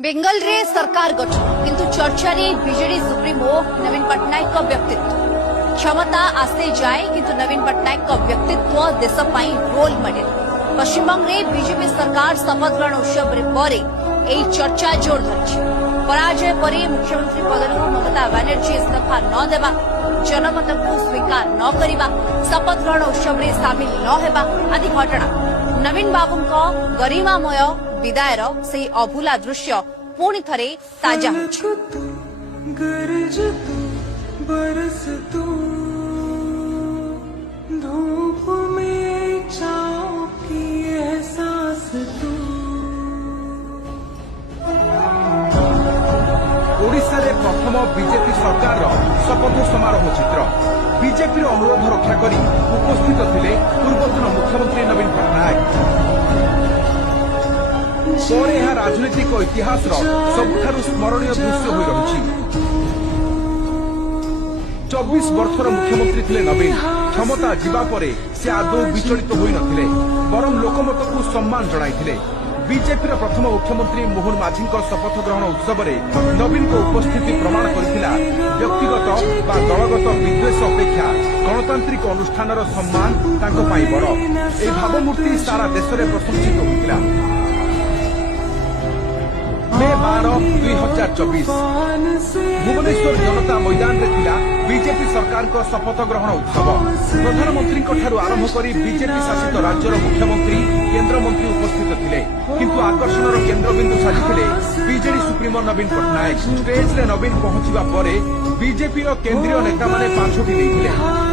बेंगल रे सरकार गठन किंतु चर्चा रे बीजेडी सुप्रीमो नवीन पट्टनायक का व्यक्तित्व क्षमता आस्ते जाए किंतु नवीन पट्टनायक का व्यक्तित्व देश पाई रोल मॉडल पश्चिमबंग रे बीजेपी सरकार शपथ ग्रहण उत्सव परे एई चर्चा जोर धरिछि। पराजय परे मुख्यमंत्री पदरु ममता बनर्जी इस्तीफा न देबा जनमत को स्वीकार न करिबा शपथ ग्रहण उत्सव रे शामिल न हेबा आदि घटना नवीन बाबूंको गरिमामय विदायर से अभूला दृश्य पुणी थरे ताजा ओडिशा रे प्रथम बीजेपी सरकार शपथ समारोह चित्र बीजेपी अनुरोध रक्षा करी उपस्थित थिले पूर्वतन मुख्यमंत्री नवीन पट्टनायक। पर यह राजनीतिक इतिहास सबुठारु स्मरणीय दृश्य हो रही। 24 वर्षर मुख्यमंत्री थिले नवीन। क्षमता जीवा परे से आदौ विचलित होई नथिले बरं लोकमत को सम्मान जणाइथिले। बीजेपी प्रथम मुख्यमंत्री मोहन माझी शपथ ग्रहण उत्सव में नवीन को उपस्थिति प्रमाण करथिला व्यक्तिगत बा दलगत विद्वेष अपेक्षा गणतांत्रिक अनुष्ठान सम्मान तांको पाई बड़। एही भावमूर्ति सारा देश में प्रशंसित होइतिला। मे 12, 2024 भुवनेश्वर जनता मैदान में थिला बीजेपी सरकार को शपथ ग्रहण उत्सव। प्रधानमंत्री आरंभ कर बीजेपी शासित राज्यर मुख्यमंत्री केंद्र मंत्री उपस्थित थिले किंतु आकर्षण केन्द्रबिंदु साजिले बीजेडी सुप्रीमो नवीन पट्टनायक। स्टेज रे नवीन पहुंचवा पर बीजेपी केंद्रीय नेता माने पांचोटी लेथिले।